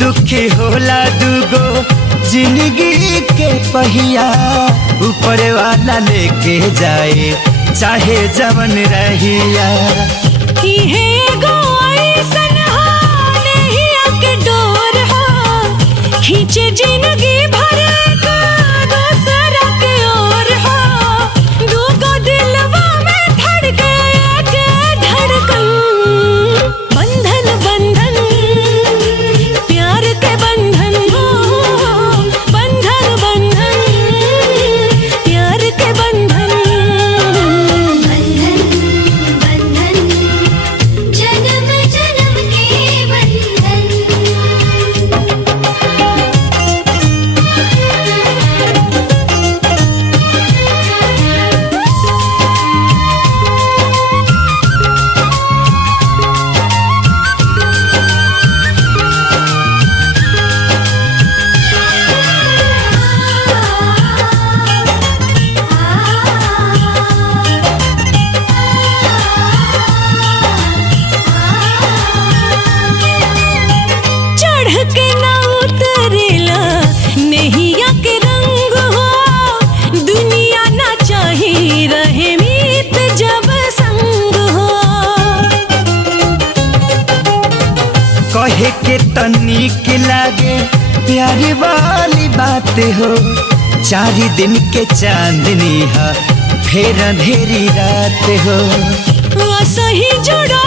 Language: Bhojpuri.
दुखी होला दुगो जिंदगी के पहिया, ऊपर वाला लेके जाए चाहे जवन रहिया। इहे गो ऐसन नहिया के डोर हो, खींचे जिंदगी भर का दूसरा के ओर हो। दूगो दिलवा में धड़के के धड़कन, बंधन बंधन प्यार के बंधन हो, बंधन बंधन प्यार के बंधन। बंधन बंधन जन्म जन्म के बंधन। चढ़ के ना उतरेला नैया के रंग हो, दुनिया ना चाही रहे मीत जब संग हो। कहे के तनिक लागे प्यारी वाली बात हो, 4 दिन के चांदनी है फिर अंधेरी रात हो। सही जुड़ा